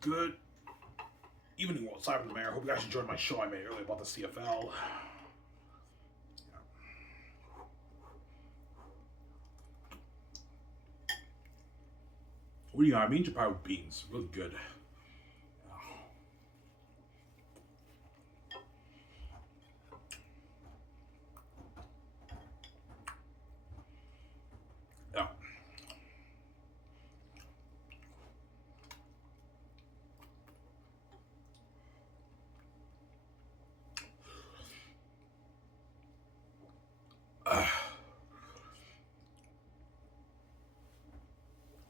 Good evening, Simon the Mayor. Hope you guys enjoyed my show I made earlier about the CFL. What do you got? I mean, Japan with beans. Really good. Yeah.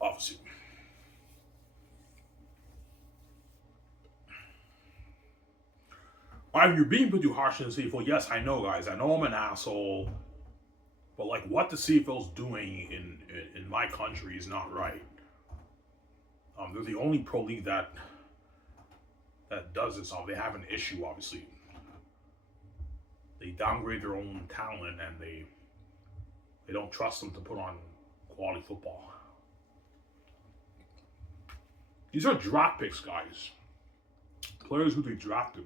Obviously. You're being pretty harsh on the CFL. Yes, I know, guys. I know I'm an asshole. But, like, what the CFL's doing in my country is not right. They're the only pro league that does this. They have an issue, obviously. They downgrade their own talent and they don't trust them to put on quality football. These are draft picks, guys. Players who they drafted.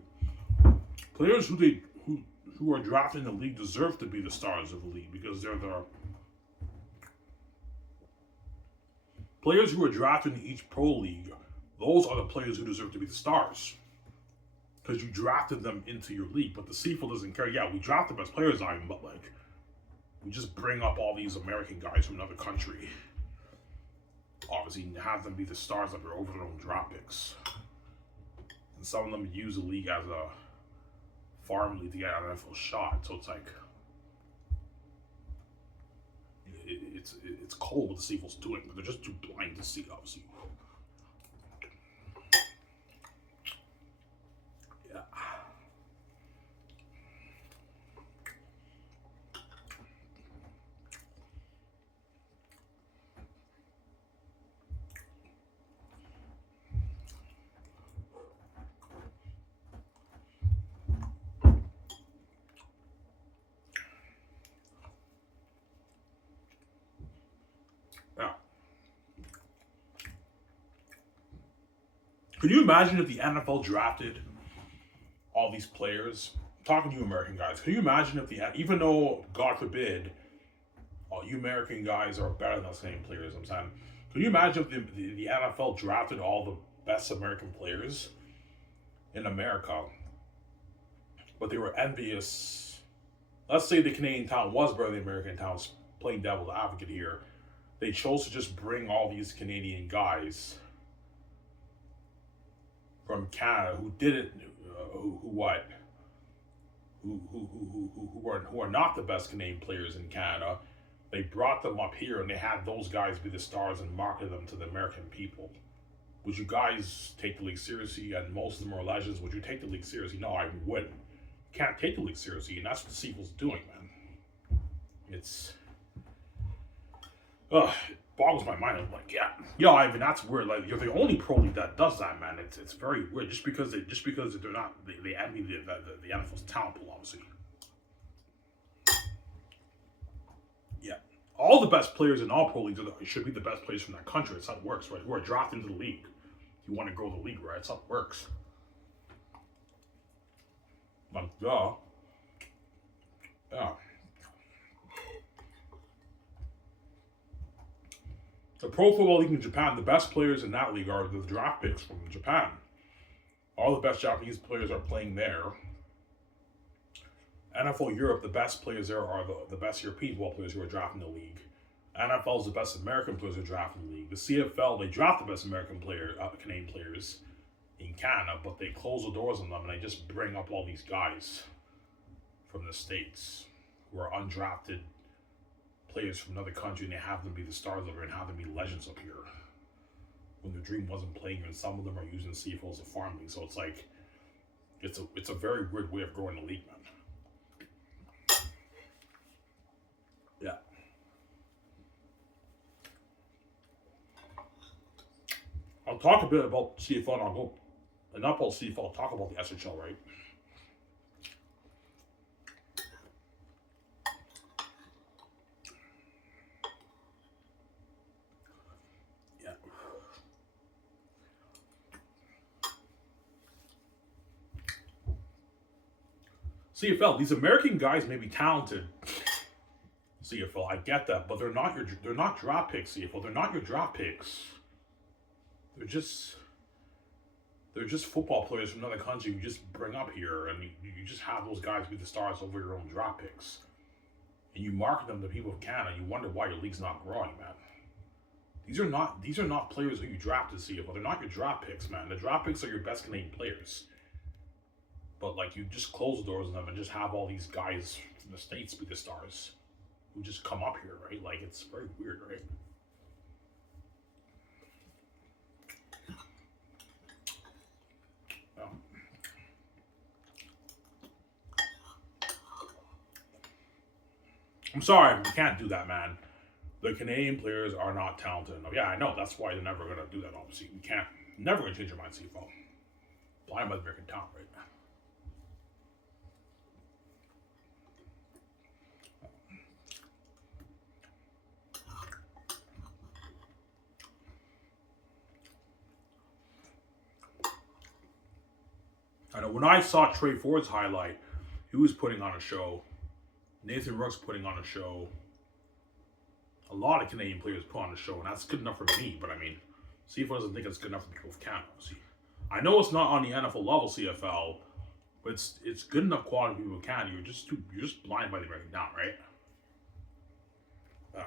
Players who are drafted in the league deserve to be the stars of the league because they're the players who are drafted in each pro league. Those are the players who deserve to be the stars because you drafted them into your league. But the CFL doesn't care. Yeah, we draft the best players on, but like we just bring up all these American guys from another country. Obviously, have them be the stars that are over their own draft picks. And some of them use the league as a farm league to get an NFL shot. So it's like, it's cold what the CFL's doing, but they're just too blind to see it, obviously. Yeah. Yeah. Can you imagine if the NFL drafted all these players? I'm talking to you American guys. Can you imagine if even though, God forbid, all you American guys are better than us Canadian players, I'm saying, can you imagine if the NFL drafted all the best American players in America, but they were envious? Let's say the Canadian town was better than the American towns, playing devil's advocate here. They chose to just bring all these Canadian guys from Canada who didn't, who are not the best Canadian players in Canada. They brought them up here and they had those guys be the stars and market them to the American people. Would you guys take the league seriously? And most of them are legends. Would you take the league seriously? No, I wouldn't. You can't take the league seriously, and that's what the CFL's doing, man. It boggles my mind. I'm like, yeah, Ivan, that's weird. Like, you're the only pro league that does that, man. It's very weird. Just because they're not, they envy the NFL's talent pool, obviously. Yeah, all the best players in all pro leagues should be the best players from that country. That's how it works, right? Who are drafted into the league. If you want to grow the league, right? That's how it works. Like, yeah. The Pro Football League in Japan, the best players in that league are the draft picks from Japan. All the best Japanese players are playing there. NFL Europe, the best players there are the best European football players who are drafting the league. NFL is the best American players who are drafting the league. The CFL, they draft the best Canadian players in Canada, but they close the doors on them and they just bring up all these guys from the States who are undrafted players from another country, and they have them be the stars over and have them be legends up here when their dream wasn't playing here, and some of them are using the CFL as a farm league. So it's like it's a very weird way of growing the league, man. Yeah. I'll talk a bit about CFL and I'll go enough about CFL, I'll talk about the SHL, right? CFL, these American guys may be talented. CFL, I get that, but they're not draft picks. CFL, they're not your draft picks. They're just they're just football players from another country you just bring up here, and you just have those guys be the stars over your own draft picks, and you market them to people of Canada. You wonder why your league's not growing, man. These are not players who you drafted, CFL. They're not your draft picks, man. The draft picks are your best Canadian players. But like you just close the doors on them and just have all these guys from the States be the stars who just come up here, right? Like it's very weird, right? I'm sorry, we can't do that, man. The Canadian players are not talented enough. Yeah, I know. That's why they're never going to do that, obviously. We can't. Never going to change your mind, CFL. Blind by the American talent right now. I know. When I saw Trey Ford's highlight, he was putting on a show. Nathan Rook's putting on a show. A lot of Canadian players put on a show, and that's good enough for me. But I mean, CFL doesn't think it's good enough for people of Canada. See, I know it's not on the NFL level, CFL, but it's good enough quality for people of Canada. You're just blind by the American talent, right? Yeah.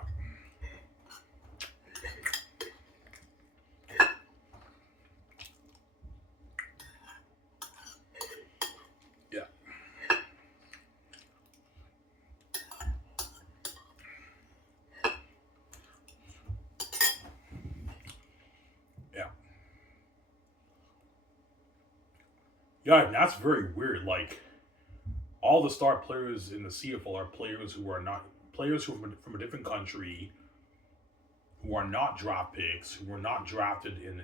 Yeah, that's very weird. Like, all the star players in the CFL are players who are not players who are from a different country, who are not draft picks, who were not drafted in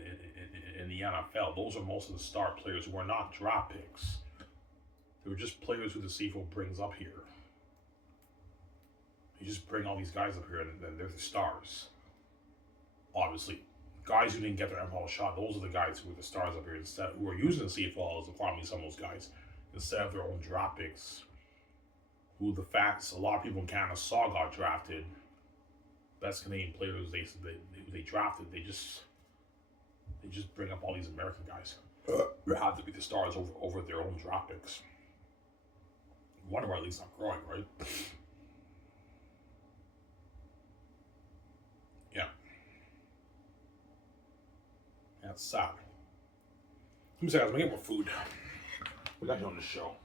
the NFL. Those are most of the star players who are not draft picks. They were just players who the CFL brings up here. You just bring all these guys up here, and then they're the stars. Obviously, guys who didn't get their NFL shot, those are the guys who are the stars up here instead, who are using the CFL as a farming some of those guys instead of their own draft picks. Who the facts a lot of people in Canada saw got drafted. Best Canadian players they drafted, they just bring up all these American guys who have to be the stars over their own draft picks. Wonder why at least not growing, right? Yeah. That's sad. Let me say, guys, I'm gonna get more food. We got you on the show.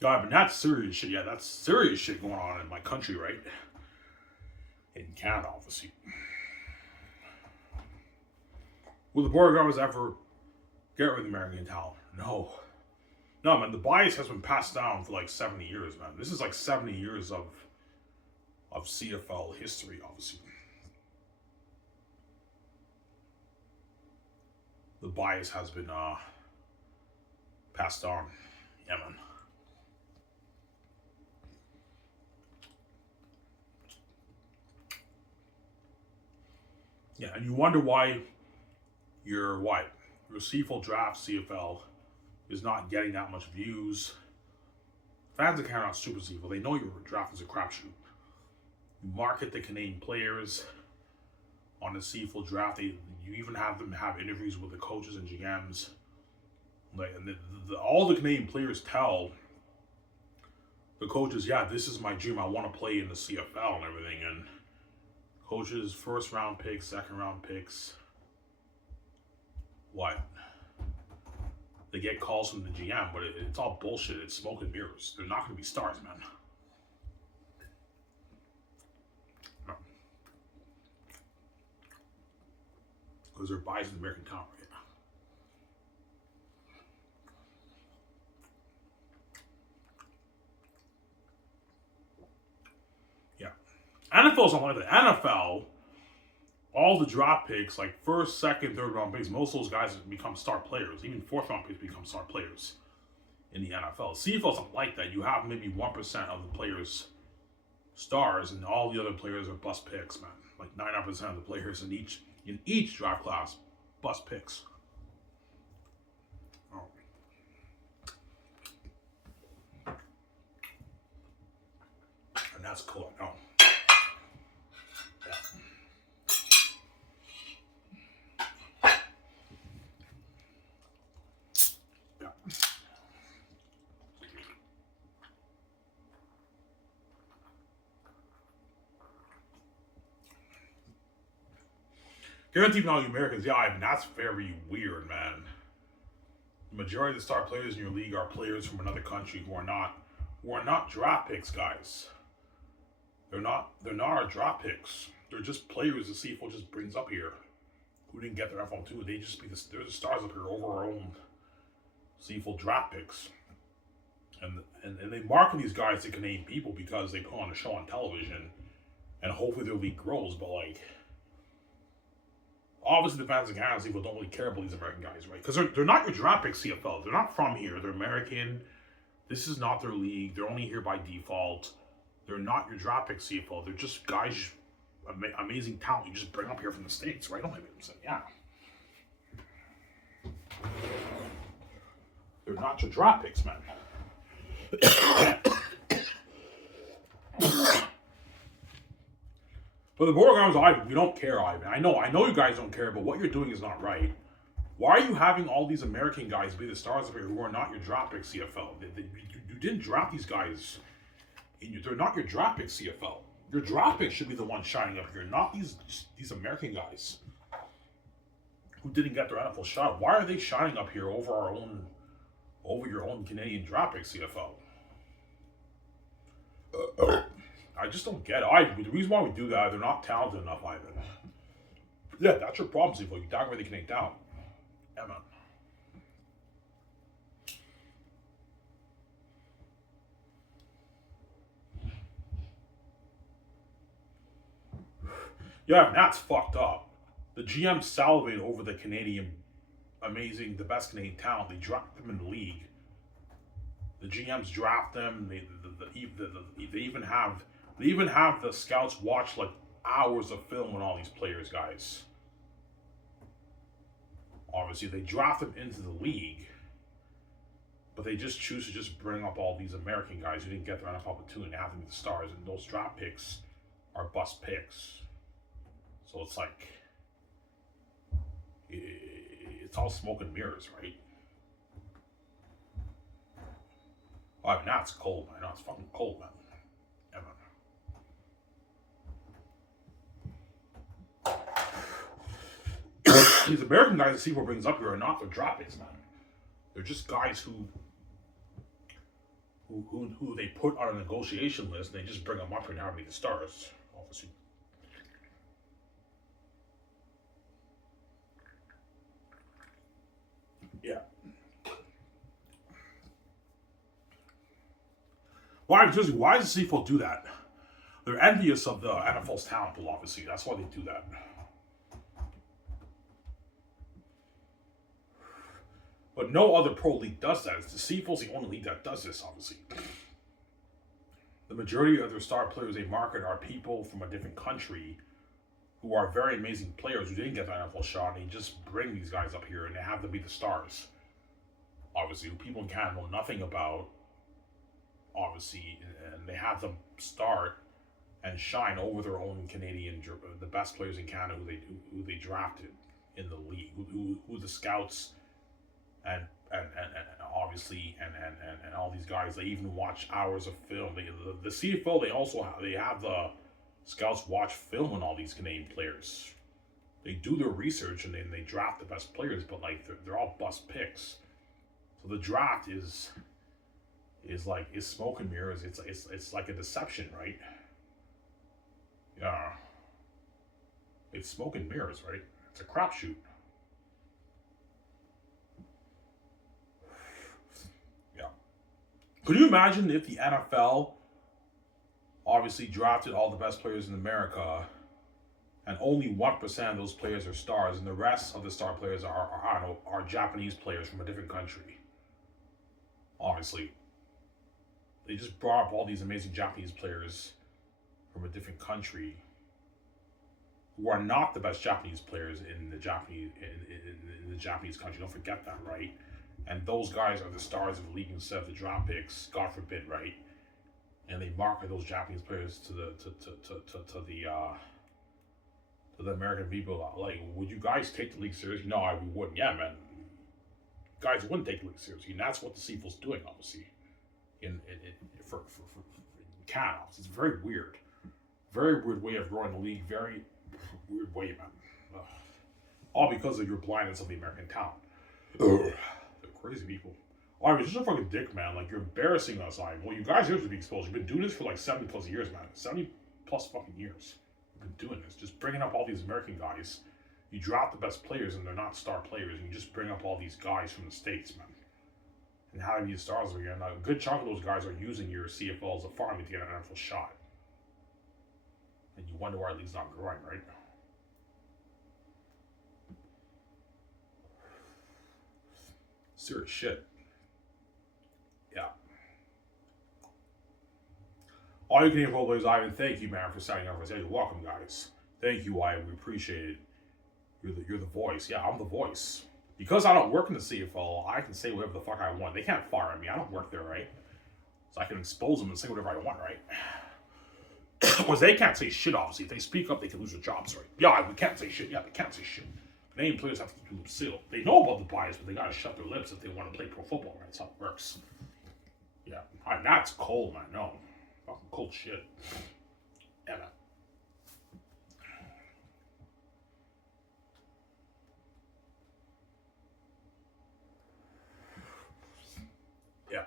God, but that's serious shit. Yeah, that's serious shit going on in my country, right? In Canada, obviously. Will the board of governors ever get rid of American talent? No. No, man, the bias has been passed down for like 70 years, man. This is like 70 years of CFL history, obviously. The bias has been passed on. Yeah, man. Yeah, and you wonder why your CFL draft CFL is not getting that much views. Fans are kind of super CFL. They know your draft is a crapshoot. You market the Canadian players on the CFL draft. You even have them have interviews with the coaches and GMs. Like, and all the Canadian players tell the coaches, yeah, this is my dream. I want to play in the CFL and everything. And coaches, first round picks, second round picks. What? They get calls from the GM, but it's all bullshit. It's smoke and mirrors. They're not going to be stars, man. No. Because they're biased in American talent right now. Yeah. NFL's not like that. NFL, all the draft picks, like first, second, third round picks, most of those guys become star players. Even fourth round picks become star players in the NFL. CFL's not like that. You have maybe 1% of the players stars, and all the other players are bust picks, man. Like 99% of the players in each draft class, bust picks. Oh. And that's cool. No. Guaranteed all you Americans, yeah, I mean, that's very weird, man. The majority of the star players in your league are players from another country who are not draft picks, guys. They're not our draft picks. They're just players the CFL just brings up here who didn't get their F1-2. They're the stars up here over our own CFL draft picks. And they market these guys to Canadian people because they put on a show on television and hopefully their league grows, but like, obviously the fans in Canada CFL don't really care about these American guys, right? Because they're not your draft pick CFL. They're not from here. They're American. This is not their league. They're only here by default. They're not your draft pick CFL. They're just guys, amazing talent you just bring up here from the States, right? Don't make them say, yeah. They're not your draft picks, man. But the board of governors, Ivan, we don't care, Ivan. I know you guys don't care, but what you're doing is not right. Why are you having all these American guys be the stars up here who are not your draft pick CFL? You didn't draft these guys. They're not your draft pick CFL. Your draft pick should be the one shining up here, not these American guys who didn't get their NFL shot. Why are they shining up here over your own Canadian draft pick CFL? I just don't get it. The reason why we do that, they're not talented enough, Ivan. Yeah, that's your problem, CFL. You downgrade the Canadian talent. Yeah, man. Yeah, that's fucked up. The GM salivate over the Canadian, the best Canadian talent. They draft them in the league. The GMs draft them. They even have the scouts watch like hours of film on all these players, guys. Obviously, they draft them into the league, but they just choose to just bring up all these American guys who didn't get their NFL opportunity and have them be the stars, and those draft picks are bust picks. So it's like, it's all smoke and mirrors, right? I mean, now it's cold, man. Now it's fucking cold, man. These American guys that CFL brings up here are not their draft picks, man. They're just guys who who they put on a negotiation list, and they just bring them up here and have them be the stars. Obviously, yeah. Why does the CFL do that? They're envious of the NFL's talent pool. Obviously, that's why they do that. But no other pro league does that. The CFL's the only league that does this. Obviously, the majority of their star players they market are people from a different country who are very amazing players who didn't get the NFL shot, and they just bring these guys up here and they have them be the stars. Obviously, who people in Canada know nothing about, obviously, and they have them start and shine over their own Canadian, the best players in Canada who they drafted in the league, who the scouts and obviously and all these guys, they even watch hours of film. The CFL they have the scouts watch film on all these Canadian players. They do their research and then they draft the best players, but like they're all bust picks. So the draft is smoke and mirrors. It's like a deception, right? Yeah. It's smoke and mirrors, right? It's a crapshoot. Yeah. Could you imagine if the NFL obviously drafted all the best players in America, and only 1% of those players are stars, and the rest of the star players are Japanese players from a different country? Obviously, they just brought up all these amazing Japanese players from a different country who are not the best Japanese players in the Japanese country. Don't forget that, right? And those guys are the stars of the league instead of the draft picks. God forbid, right? And they market those Japanese players to the American people. Like, would you guys take the league seriously? No, we wouldn't. Yeah, man. Guys wouldn't take the league seriously, and that's what the CFL's doing, obviously. For Canada, it's very weird way of growing the league. Very weird way, man. Ugh. All because of your blindness of the American talent. They're crazy people. Oh, you're just a fucking dick, man. Like, you're embarrassing us. Like, well, you guys have to be exposed. You've been doing this for like 70 plus years, man. 70 plus fucking years. You've been doing this. Just bringing up all these American guys. You drop the best players and they're not star players, and you just bring up all these guys from the States, man. And having these stars again. Now, a good chunk of those guys are using your CFL as a farm to get an NFL shot. And you wonder why our league's not growing, right? Serious shit. Yeah. All you Canadian footballers, Ivan, thank you, man, for signing up for us. Hey, welcome, guys. Thank you, Ivan. We appreciate it. You're the voice. Yeah, I'm the voice. Because I don't work in the CFL, I can say whatever the fuck I want. They can't fire me. I don't work there, right? So I can expose them and say whatever I want, right? Because they can't say shit, obviously. If they speak up, they can lose their jobs, right? Yeah, we can't say shit. Yeah, they can't say shit. Canadian players have to keep their lips sealed. They know about the bias, but they gotta shut their lips if they want to play pro football, right? That's how it works. Yeah. That's cold, man. No. Fucking cold shit. Yeah, man. Yeah.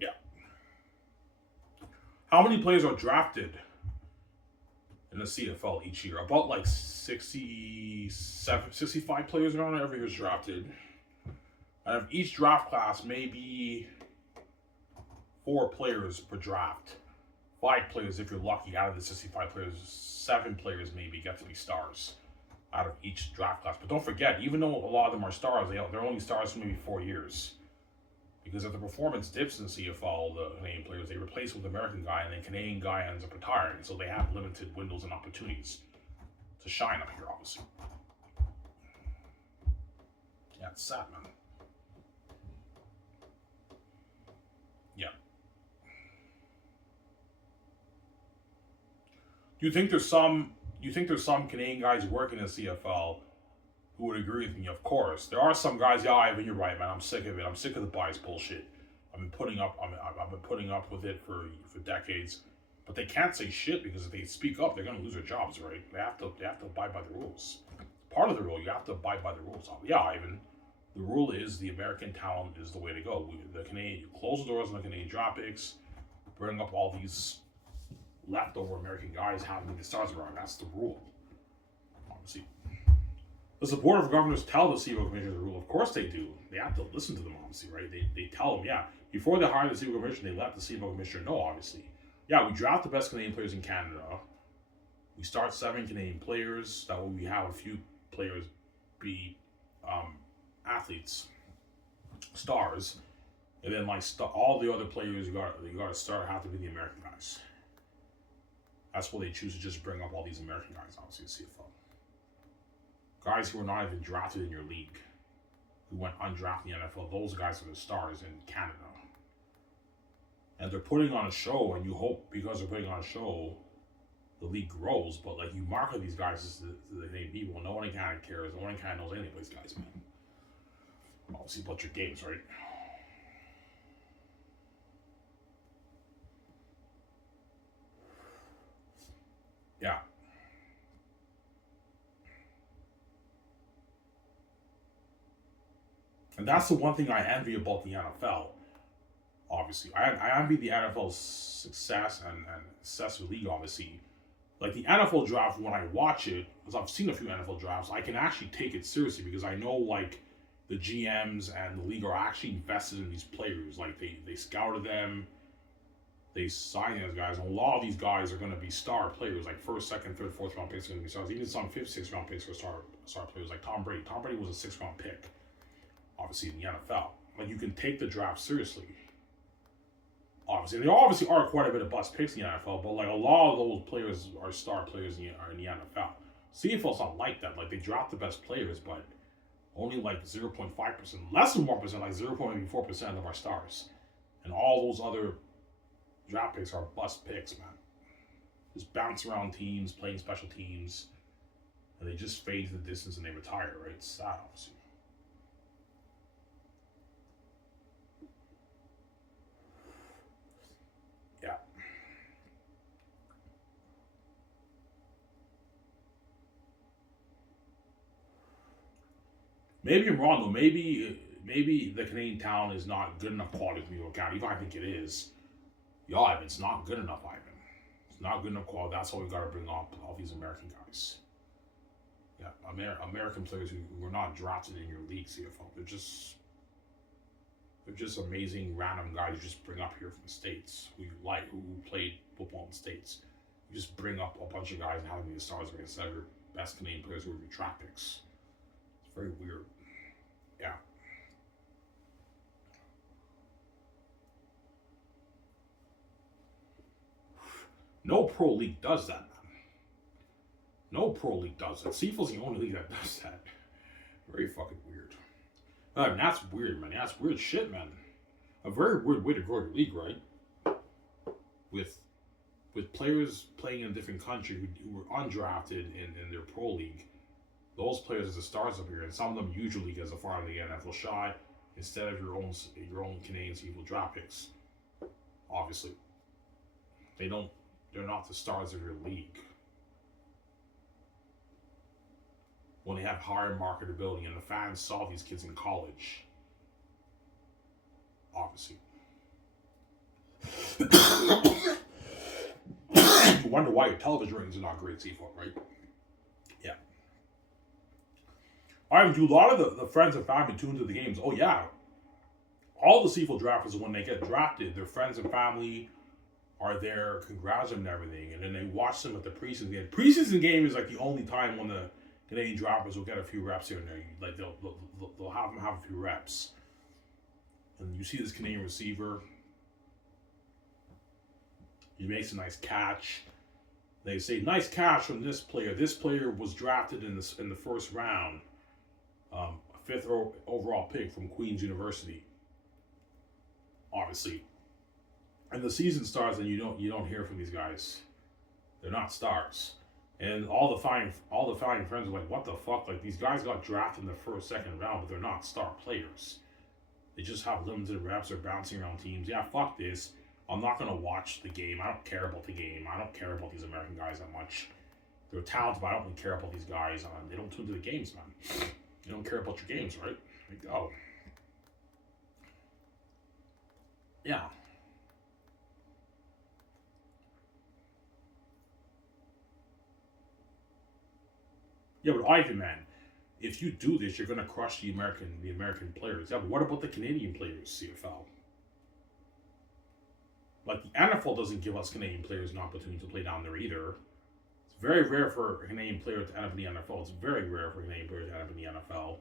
Yeah. How many players are drafted in the CFL each year? About like 65 players around every year is drafted. And of each draft class, maybe 4 players per draft. 5 players, if you're lucky, out of the 65 players, 7 players maybe get to be stars out of each draft class. But don't forget, even though a lot of them are stars, they're only stars for maybe 4 years. Because if the performance dips in CFL, the Canadian players, they replace with American guy, and then Canadian guy ends up retiring. So they have limited windows and opportunities to shine up here, obviously. Yeah, it's sad, man. Yeah. Do you think there's some Canadian guys working in CFL who would agree with me? Of course. There are some guys, yeah, Ivan, you're right, man. I'm sick of it. I'm sick of the bias bullshit. I've been putting up with it for decades, but they can't say shit because if they speak up, they're gonna lose their jobs, right? They have to abide by the rules. Part of the rule, you have to abide by the rules. Yeah, Ivan. The rule is the American talent is the way to go. The Canadian, you close the doors on the Canadian draft picks, bring up all these leftover American guys having the stars around. That's the rule. Obviously, does the Board of Governors tell the CFL Commission the rule? Of course they do. They have to listen to them, obviously, right? They tell them, yeah. Before they hire the CFL Commission, they let the CFL Commissioner know, obviously. Yeah, we draft the best Canadian players in Canada. We start 7 Canadian players. That way we have a few players be athletes, stars. And then all the other players you got to start have to be the American guys. That's why they choose to just bring up all these American guys, obviously, CFL. Guys who are not even drafted in your league, who went undrafted in the NFL, those guys are the stars in Canada. And they're putting on a show, and you hope because they're putting on a show, the league grows. But like you market these guys as the Canadian people, no one in Canada cares. No one in Canada knows any of these guys, man. Obviously, about your games, right? Yeah. And that's the one thing I envy about the NFL. Obviously, I envy the NFL's success and success with league. Obviously, like the NFL draft, when I watch it, because I've seen a few NFL drafts, I can actually take it seriously because I know like the GMs and the league are actually invested in these players. Like they scouted them, they signed those guys, and a lot of these guys are going to be star players, like first, second, third, fourth round picks are going to be stars. Even some fifth, sixth round picks are star players, like Tom Brady. Tom Brady was a 6th round pick, obviously in the NFL. Like you can take the draft seriously. Obviously, there obviously are quite a bit of bust picks in the NFL, but like a lot of those players are star players in the NFL. CFL's not like that. Like they draft the best players, but only like 0.5%, less than 1%, like 0.4% of our stars, and all those other draft picks are bust picks, man. Just bounce around teams, playing special teams, and they just fade to the distance and they retire. Right? It's sad, obviously. Yeah. Maybe I'm wrong though. Maybe the Canadian talent is not good enough quality for New York County. Even I think it is. Yo, Ivan, it's not good enough, Ivan. It's not good enough quality. That's why we got to bring up all these American guys. Yeah, American players who were not drafted in your league, CFL. They're just amazing random guys you just bring up here from the States who played football in the States. You just bring up a bunch of guys and have them be the stars against your best Canadian players who are your draft picks. It's very weird. Yeah. No pro league does that, man. No pro league does that. CFL's the only league that does that. Very fucking weird. That's weird, man. That's weird shit, man. A very weird way to grow your league, right? With players playing in a different country who were undrafted in their pro league. Those players as the stars up here, and some of them usually get as far as the NFL shot instead of your own Canadian CFL draft picks. Obviously, they're not the stars of your league. When they have higher marketability and the fans saw these kids in college. Obviously. You wonder why your television ratings are not great, CFL, right? Yeah. Alright, do a lot of the friends and family tune into the games. Oh yeah. All the CFL drafters, when they get drafted, their friends and family are there, congratulating them and everything, and then they watch them at the preseason game. Preseason game is like the only time when the Canadian drafters will get a few reps here and there. Like they'll have them have a few reps, and you see this Canadian receiver. He makes a nice catch. They say nice catch from this player. This player was drafted in the first round, a 5th overall pick from Queen's University. Obviously. And the season starts, and you don't hear from these guys. They're not stars, and all the fine friends are like, "What the fuck? Like these guys got drafted in the first, second round, but they're not star players. They just have limited reps. They're bouncing around teams. Yeah, fuck this. I'm not gonna watch the game. I don't care about the game. I don't care about these American guys that much. They're talented, but I don't really care about these guys. They don't tune to the games, man. They don't care about your games, right? Like, oh. Yeah. Yeah, but Ivan, man, if you do this, you're gonna crush the American players. Yeah, but what about the Canadian players, CFL? Like the NFL doesn't give us Canadian players an opportunity to play down there either. It's very rare for a Canadian player to end up in the NFL. It's very rare for a Canadian player to end up in the NFL.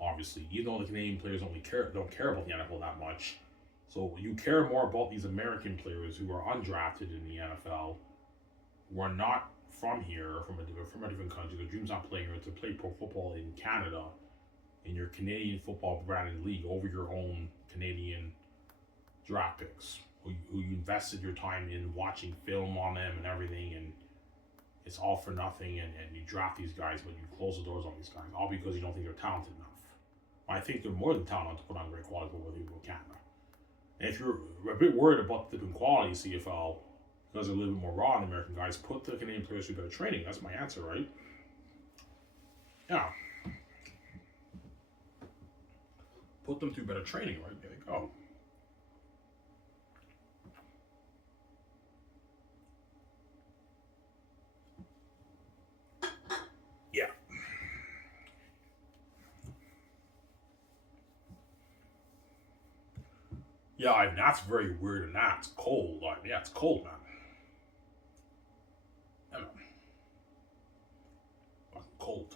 Obviously, even though the Canadian players don't care about the NFL that much, so you care more about these American players who are undrafted in the NFL, who are not from here, from a different country. Their dreams not playing here to play pro football in Canada, in your Canadian football branded league over your own Canadian draft picks, who you invested your time in watching film on them and everything, and it's all for nothing, and you draft these guys, but you close the doors on these guys, all because you don't think they're talented enough. I think they're more than talented to put on great quality football with Canada. And if you're a bit worried about the quality of CFL, because they're a little bit more raw than American guys, put the Canadian players through better training. That's my answer, right? Yeah. Put them through better training, right? There you go. Yeah. Yeah, I mean, that's very weird, and that's cold. Yeah, it's cold, man. Yeah, man. Fucking cold.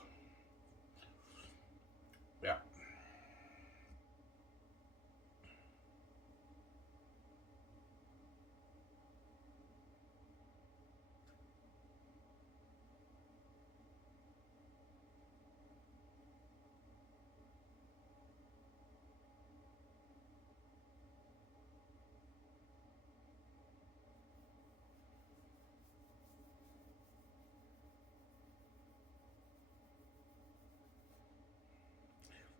Yeah.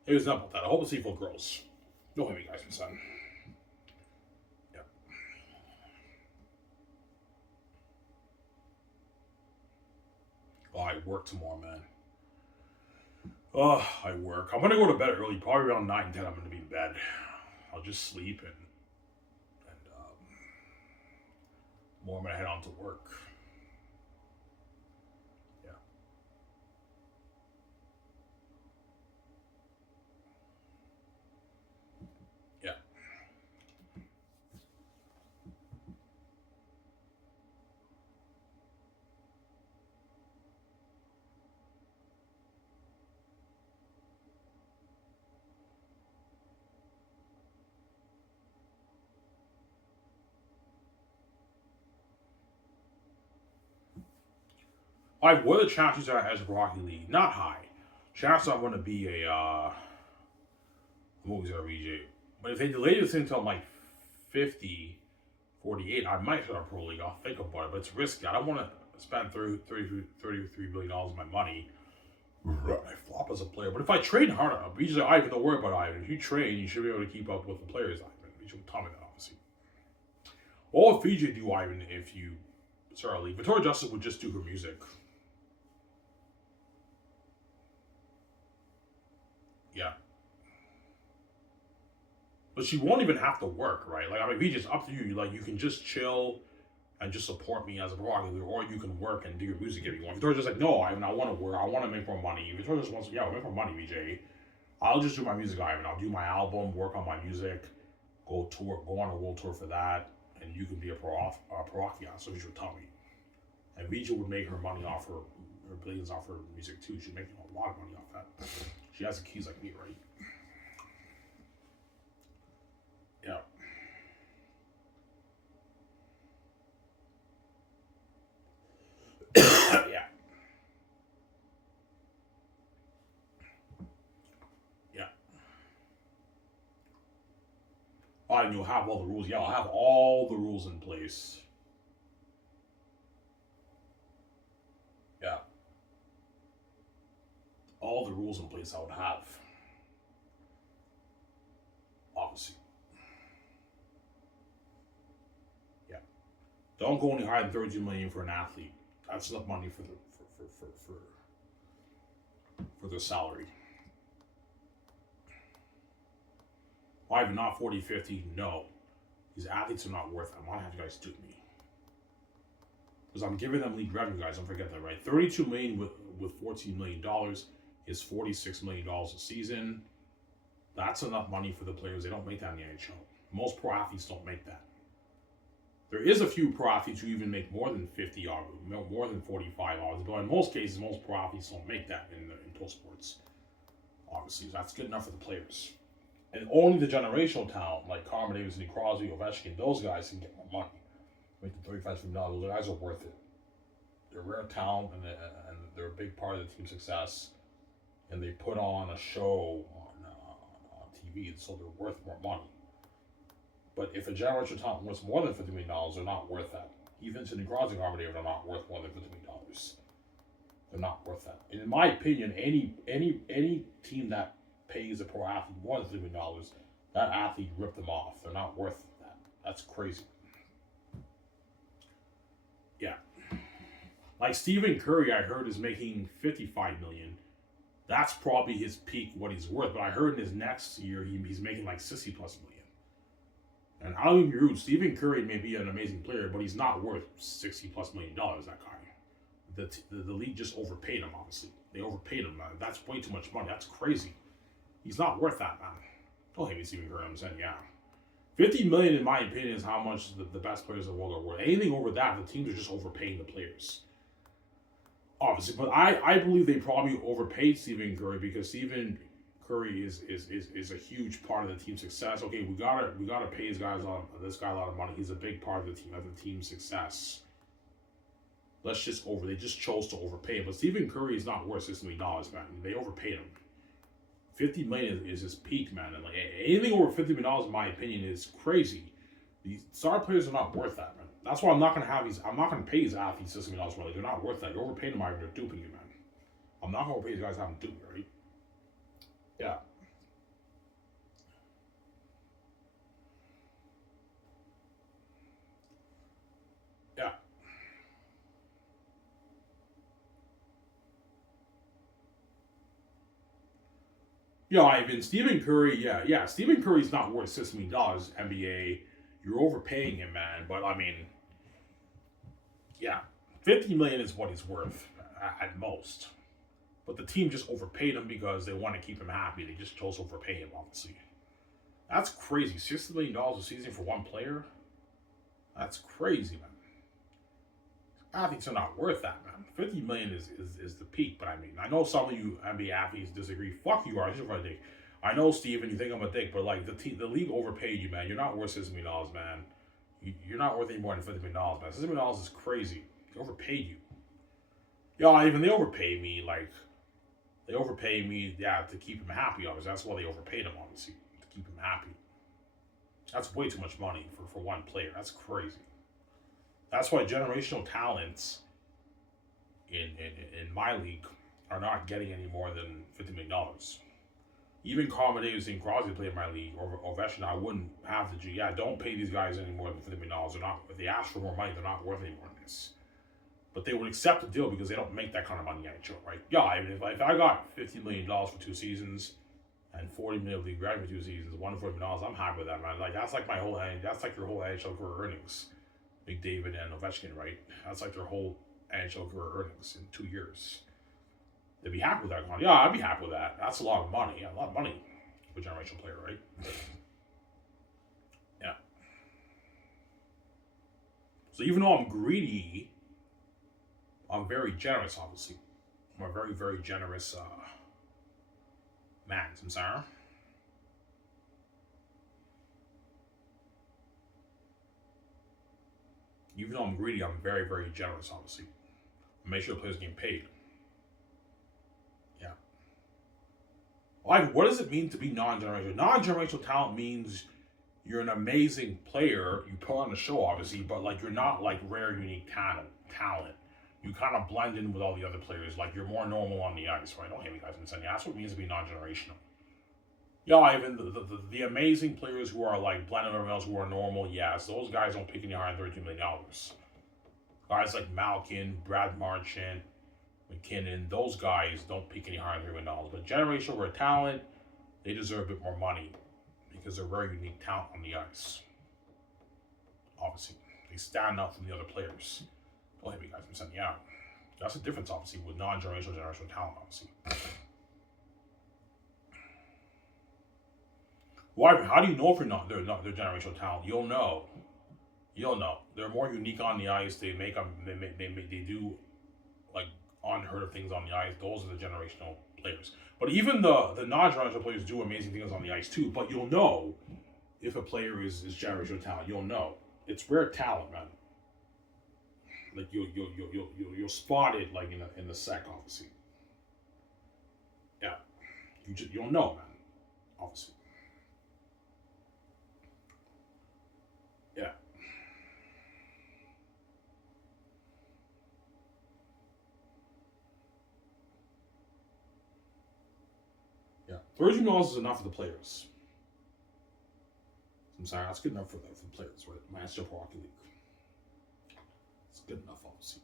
It was not about that. I hope it's equal girls. Don't hit me, guys, my son. Yeah. Oh, I work tomorrow, man. Oh, I work. I'm gonna go to bed early. Probably around 9, 10. I'm gonna be in bed. I'll just sleep and more. I'm gonna head on to work. Yeah. Yeah. What are the chances are as a Rocky League? Not high. Chances I'm gonna be a what was that VJ? But if they delay this until like 50, 48, I might start a pro league. I'll think about it, but it's risky. I don't want to spend $33 billion of my money. I flop as a player. But if I train hard enough, you just say, Ivan, don't worry about Ivan. If you train, you should be able to keep up with the players, Ivan. You should tell me that, obviously. What would VJ do, Ivan, if you start a league? Victoria Justice would just do her music. Yeah. But she won't even have to work, right? Like, I mean, VJ, it's up to you. Like, you can just chill and just support me as a prerogative, or you can work and do your music if you want. Victoria's just like, no, Ivan, I want to work. I want to make more money. Victoria just wants to, yeah, I'll make more money, VJ. I'll just do my music, Ivan. I'll do my album, work on my music, go tour, go on a world tour for that, and you can be a parochial, so you should tell me. And Vija would make her money off her billions off her music too. She'd make a lot of money off that. She has the keys like me, right? Yeah. Yeah. Yeah. Oh, and you'll have all the rules. Yeah, I'll have all the rules in place. Yeah. All the rules in place I would have. Don't go any higher than 32 million for an athlete. That's enough money for their salary. Why even not 40, 50? No. These athletes are not worth it. I'm gonna have you guys do me. Because I'm giving them league revenue, guys. Don't forget that, right? 32 million with $14 million is $46 million a season. That's enough money for the players. They don't make that in the NHL. Most pro athletes don't make that. There is a few pro athletes who even make more than 50 hours, more than 45 hours. But in most cases, most pro athletes don't make that in pro sports. Obviously, so that's good enough for the players. And only the generational talent, like Carmen Davis and Crosby, Ovechkin, those guys can get more money. Make the $35 million. Those guys are worth it. They're rare talent, and they're a big part of the team's success. And they put on a show on TV, so they're worth more money. But if a generational talent worth more than $50 million, they're not worth that. Even Sidney Crosby and Carmen Davis are not worth more than $50 million. They're not worth that. And in my opinion, any team that pays a pro athlete more than $50 million, that athlete ripped them off. They're not worth that. That's crazy. Yeah. Like Stephen Curry, I heard, is making $55 million. That's probably his peak, what he's worth. But I heard in his next year, he's making like $60+ million. And I'll even be rude. Stephen Curry may be an amazing player, but he's not worth $60+ million. That guy. The league just overpaid him. Obviously, they overpaid him. That's way too much money. That's crazy. He's not worth that, man. Don't hate me, Stephen Curry. I'm saying, yeah. $50 million, in my opinion, is how much the best players in the world are worth. Anything over that, the teams are just overpaying the players. Obviously, but I believe they probably overpaid Stephen Curry because Stephen Curry is a huge part of the team's success. Okay, we gotta pay this guy a lot of money. He's a big part of the team's success. They just chose to overpay him. But Stephen Curry is not worth $60 million, man. They overpaid him. $50 million is his peak, man. And like anything over $50 million, in my opinion, is crazy. These star players are not worth that, man. That's why I'm not gonna pay these athletes $60 million. Really, they're not worth that. You're overpaying them, they're duping you, man. I'm not gonna overpay these guys having to dupe me, right? Yeah. Yeah. Yeah, Ivan, Stephen Curry, yeah. Stephen Curry's not worth $60 million, NBA. You're overpaying him, man. But I mean, yeah, $50 million is what he's worth at most. But the team just overpaid him because they want to keep him happy. They just chose to overpay him, obviously. That's crazy. $60 million a season for one player? That's crazy, man. Athletes are not worth that, man. $50 million is the peak, but I mean, I know some of you NBA athletes disagree. Fuck you, are. You're a dick. I know, Steven, you think I'm a dick, but like the league overpaid you, man. You're not worth $60 million, man. You're not worth any more than $50 million, man. $60 million is crazy. They overpaid you. Yeah, even they overpaid me. Like, they overpaid me, yeah, to keep him happy, obviously. That's why they overpaid him, obviously, to keep him happy. That's way too much money for one player. That's crazy. That's why generational talents in my league are not getting any more than $50 million. Even Carmen Davis and Crosby play in my league, or Ovechkin, I wouldn't have to. Yeah, don't pay these guys any more than $50 million. They're not. If they ask for more money, they're not worth any more than this. But they would accept the deal because they don't make that kind of money in the NHL, right? Yeah, I mean, if I got $50 million for 2 seasons and $40 million league revenue for 2 seasons, $140 million, I'm happy with that, man. Like that's like your whole NHL career earnings. McDavid and Ovechkin, right? That's like their whole NHL career earnings in 2 years. They'd be happy with that. Yeah, I'd be happy with that. That's a lot of money. Yeah, a lot of money for a generational player, right? Yeah. So even though I'm greedy, I'm very generous, obviously. I'm a very, very generous man, Samsara. Even though I'm greedy, I'm very, very generous, obviously. I make sure the players getting paid. Yeah. Like, what does it mean to be non-generational? Non-generational talent means you're an amazing player. You put on the show, obviously, but like you're not like rare, unique talent. You kind of blend in with all the other players. Like you're more normal on the ice, right? Don't hate me, guys. I'm saying that's what it means to be non-generational. Yeah, even the amazing players who are like blended with everyone else who are normal, yes, those guys don't pick any higher than $32 million. Guys like Malkin, Brad Marchand, McKinnon, those guys don't peak any higher than $3 million. But generational rare talent, they deserve a bit more money because they're very unique talent on the ice. Obviously, they stand out from the other players. Don't hit me, guys. I'm sending you out. That's the difference, obviously, with non-generational, generational talent, obviously. Why? How do you know if they're generational talent? You'll know. You'll know. They're more unique on the ice. They make them. They do like unheard of things on the ice. Those are the generational players. But even the non-generational players do amazing things on the ice too. But you'll know if a player is generational talent. You'll know. It's rare talent, man. Like you'll spot it like in the sec, obviously. Yeah, you'll know, man. Obviously. Yeah. Yeah. $30 is enough for the players. I'm sorry, that's good enough for the players, right? Master Hockey League. It's good enough, obviously.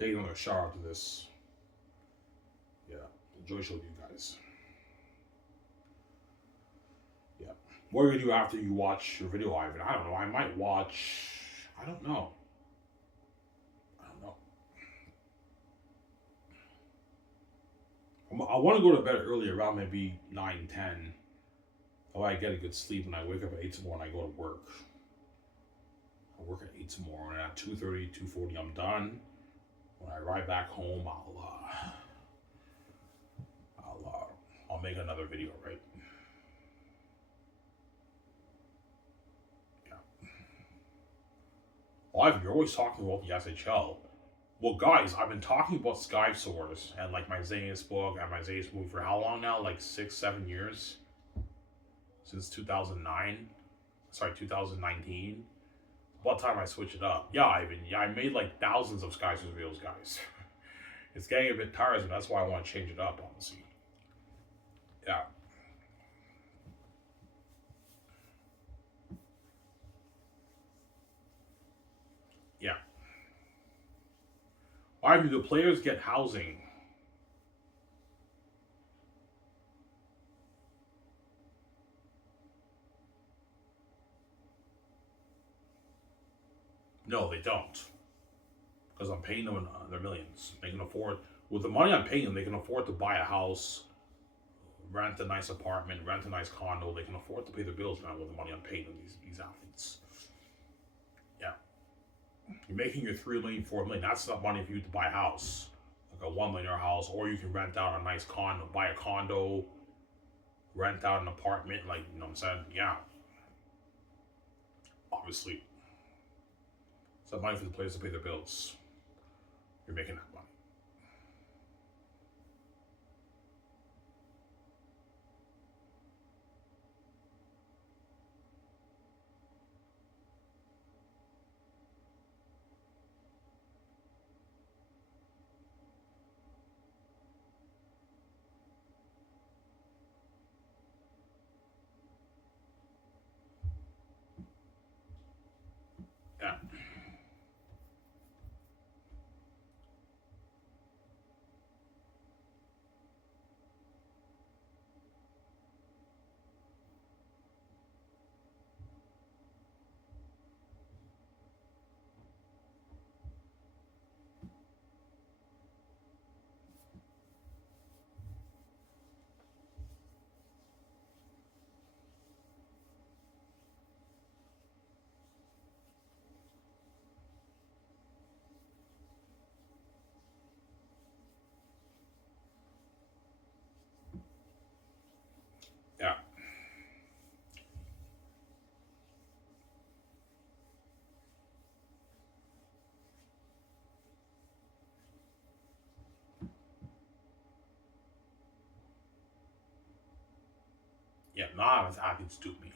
Taking another shower after this. Yeah. Enjoy showing you guys. Yeah. What are you gonna do after you watch your video, Ivan? I don't know. I might watch. I don't know. I want to go to bed early, around maybe 9, 10. That way I get a good sleep and I wake up at 8 tomorrow and I go to work. I work at 8 tomorrow and at 2:30, 2:40 I'm done. When I ride back home, I'll make another video, right? Yeah. Well, you're always talking about the SHL. Well, guys, I've been talking about Sky Source and like my Zayas book and my Zayas movie for how long now? Like 6, 7 years? Since 2009? Sorry, 2019? About time I switch it up. Yeah, Ivan. Yeah, I made like thousands of Sky Source videos, guys. It's getting a bit tiresome. That's why I want to change it up, honestly. Yeah. Yeah. Why do the players get housing? No, they don't. Because I'm paying them their millions. They can afford, with the money I'm paying them, they can afford to buy a house, rent a nice apartment, rent a nice condo. They can afford to pay their bills now with the money I'm paying them, these athletes. Yeah. You're making your 3 million, 4 million. That's not money for you to buy a house, like a $1 million house, or you can rent out a nice condo, buy a condo, rent out an apartment, like, you know what I'm saying? Yeah. Obviously. It's not money for the players to pay their bills. You're making that money. Yeah. Yeah. Yeah, not as athletes do me.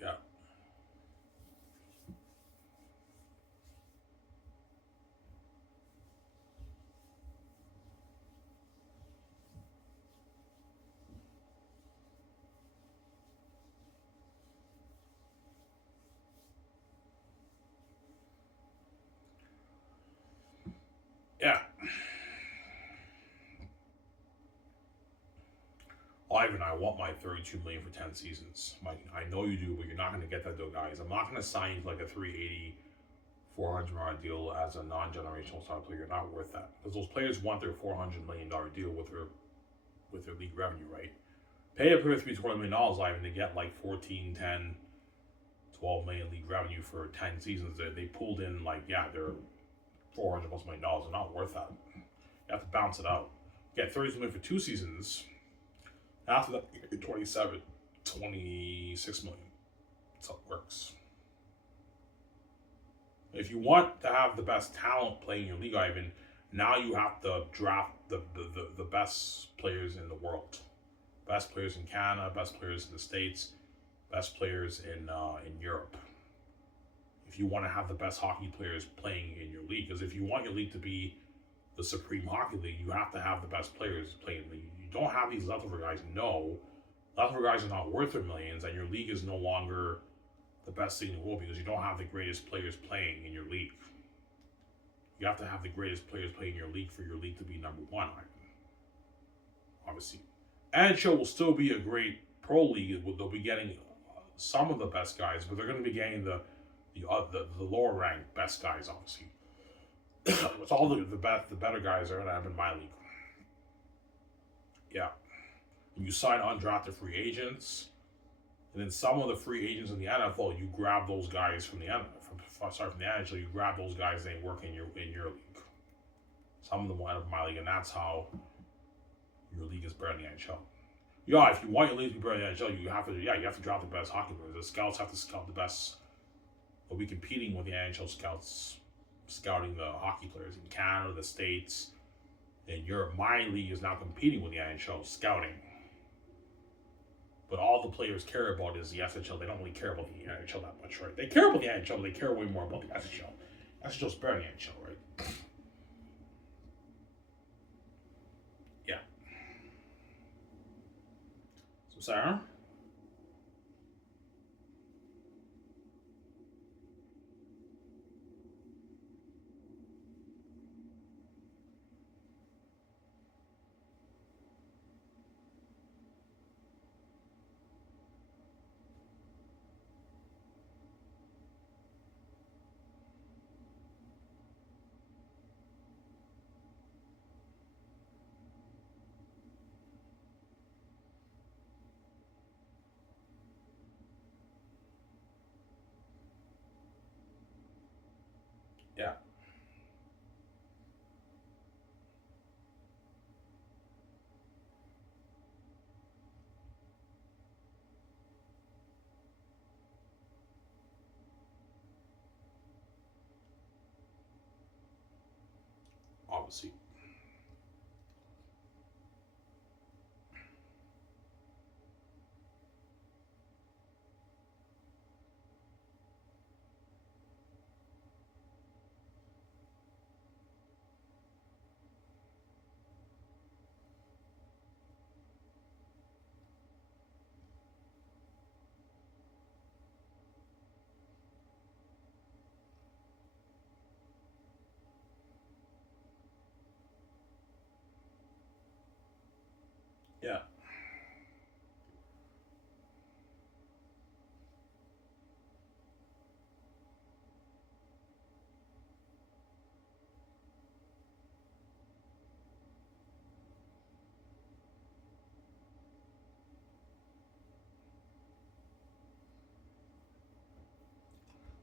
Yeah. Ivan, I want my 32 million for 10 seasons. I know you do, but you're not going to get that though, guys. I'm not going to sign you like a 380, 400 million deal as a non-generational star player. You're not worth that because those players want their $400 million deal with their league revenue, right? Pay a player $320 million, Ivan, to get like 14, 10, 12 million league revenue for 10 seasons. They pulled in like, they're $400 plus million. They're not worth that. You have to balance it out. Get 32 million for 2 seasons. After that, you get 27, 26 million. That's how it works. If you want to have the best talent playing in your league, Ivan, now you have to draft the best players in the world. Best players in Canada, best players in the States, best players in Europe. If you want to have the best hockey players playing in your league, because if you want your league to be the Supreme Hockey League, you have to have the best players playing in the league. You don't have these leftover guys. No, leftover guys are not worth their millions, and your league is no longer the best thing in the world because you don't have the greatest players playing in your league. You have to have the greatest players playing in your league for your league to be number one. Obviously, NHL will still be a great pro league. They'll be getting some of the best guys, but they're going to be getting the lower ranked best guys, obviously. It's all the better guys are going to have in my league. Yeah. And you sign undrafted free agents, and then some of the free agents in the NFL, you grab those guys from the NHL. You grab those guys, they work in your league. Some of them will end up in my league, and that's how your league is better in the NHL. Yeah, if you want your league to be better in the NHL, you have to draft the best hockey players. The scouts have to scout the best. They'll be competing with the NHL scouts, scouting the hockey players in Canada, the States, and Europe. My league is now competing with the NHL scouting. But all the players care about is the SHL. They don't really care about the NHL that much, right? They care about the NHL, but they care way more about the SHL. SHL's better than the NHL, right? Yeah. So, Sarah? Yeah. Obviously. Yeah.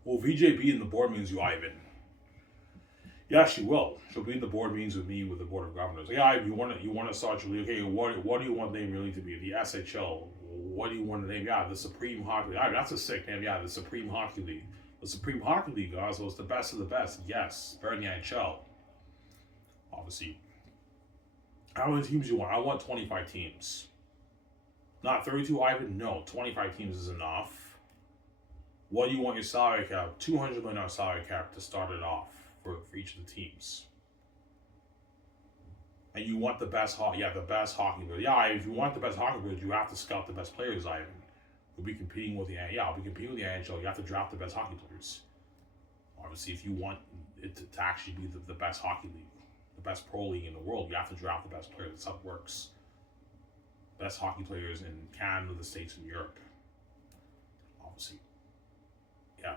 Well, VJ being the board means you, Ivan. Yeah, she will. She'll be in the board meetings with me with the board of governors. Yeah, you want to start your league. Okay, what do you want the name of your league to be? The SHL. What do you want the name? Yeah, the Supreme Hockey League. That's a sick name. Yeah, the Supreme Hockey League. The Supreme Hockey League, guys. So it's the best of the best. Yes, better than the NHL. Obviously. How many teams do you want? I want 25 teams. Not 32, Ivan. No, 25 teams is enough. What do you want your salary cap? $200 million salary cap to start it off for each of the teams. And you want the best the best hockey players. Yeah, if you want the best hockey players, you have to scout the best players, Ivan. You'll be competing with I'll be competing with the NHL. You have to draft the best hockey players. Obviously, if you want it to actually be the best hockey league, the best pro league in the world, you have to draft the best players. That's how it works. best hockey players in Canada, the States, and Europe. Obviously. Yeah.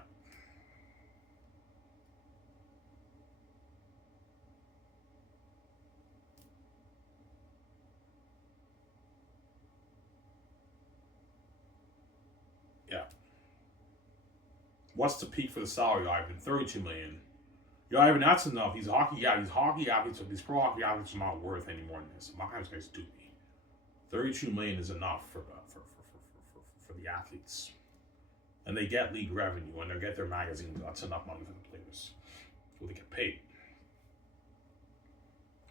Yeah. What's the peak for the salary, Ivan? 32 million. Yeah, Ivan, that's enough. He's hockey. Yeah, these hockey athletes, these pro hockey athletes are not worth any more than this. I'm not going to say stupid. 32 million is enough for the athletes, and they get league revenue and they get their magazines. That's enough money for the players, so they get paid.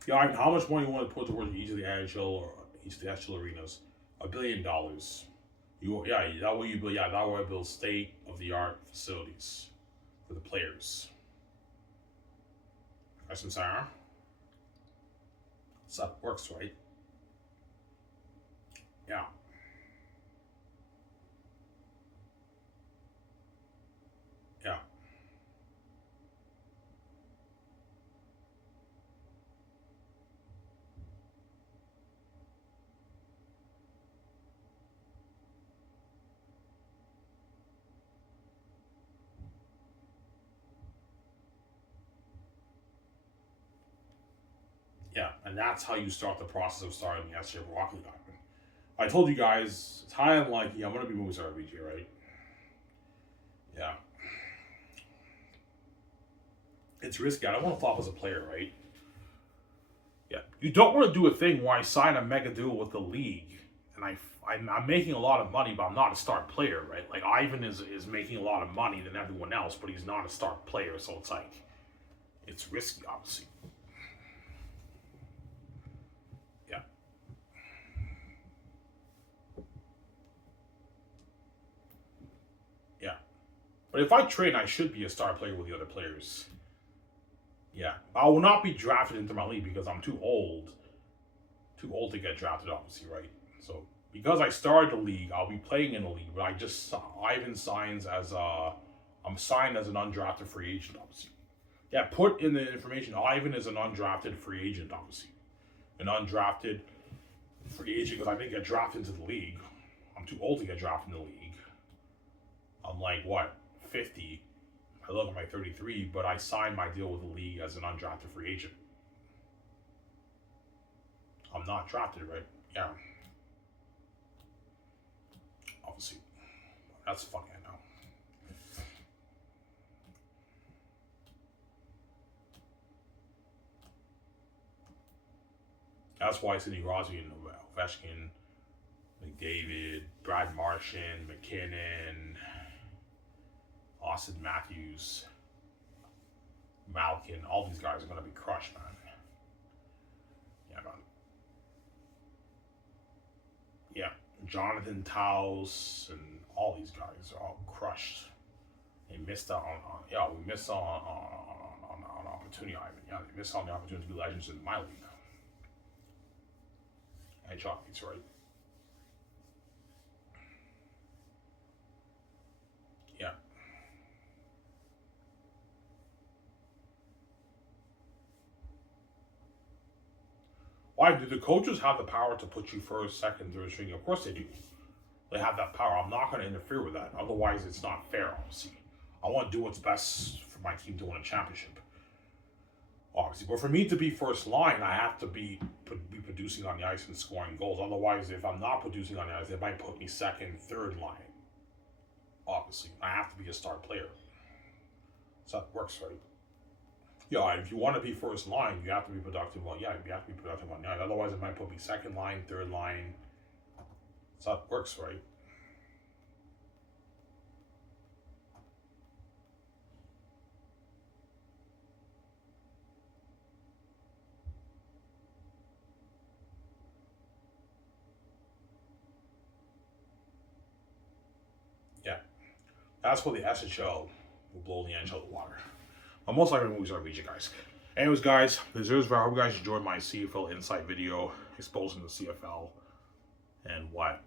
Yeah, Ivan, how much money you want to put towards each of the NHL or each of the SHL arenas? $1 billion. That way you build state of the art facilities for the players. That's what I'm saying. So that works, right? Yeah. Yeah. Yeah, and that's how you start the process of starting the SHL Rocket League. I told you guys, it's high unlikely I'm going to be moving to RBG, right? Yeah. It's risky. I don't want to flop as a player, right? Yeah. You don't want to do a thing where I sign a mega deal with the league and I'm making a lot of money, but I'm not a star player, right? Like Ivan is making a lot of money than everyone else, but he's not a star player, so it's like, it's risky, obviously. Yeah. Yeah. But if I train, I should be a star player with the other players. Yeah. I will not be drafted into my league because I'm too old. Too old to get drafted, obviously, right? So because I started the league, I'll be playing in the league, but Ivan signs as I'm signed as an undrafted free agent, obviously. Yeah, put in the information, Ivan is an undrafted free agent, obviously. An undrafted free agent because I didn't get drafted into the league. I'm too old to get drafted in the league. I'm like, what, 50? I look at my 33, but I signed my deal with the league as an undrafted free agent. I'm not drafted, right? Yeah. Obviously. That's funny, I know. That's why Sidney Crosby and Ovechkin, McDavid, Brad Marchand, McKinnon, Austin Matthews, Malkin, all these guys are going to be crushed, man. Yeah, man. Yeah, Jonathan Taos and all these guys are all crushed. They missed out on we missed out on opportunity, Ivan. Yeah, they missed out on the opportunity to be legends in my league. And Chalkies, right? Yeah. Why do the coaches have the power to put you first, second, third string? Of course they do. They have that power. I'm not going to interfere with that. Otherwise, it's not fair, obviously. I want to do what's best for my team to win a championship. Obviously. But for me to be first line, I have to be producing on the ice and scoring goals. Otherwise, if I'm not producing on the ice, they might put me second, third line. Obviously. I have to be a star player. So that works, right? Yeah, if you want to be first line, you have to be productive. Well, yeah, you have to be productive on the ice. Otherwise, it might put me second line, third line. So that works, right? Yeah. That's what the SHL will blow the NHL the water. I'm most likely movies are RBG, guys. Anyways, guys, this is where I hope you guys enjoyed my CFL insight video exposing the CFL and what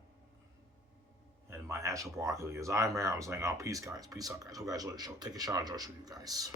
and my actual broccoli is. I'm saying, oh, peace, guys. Peace out, guys. Hope you guys enjoyed the show. Take a shot. Enjoy the show, you guys.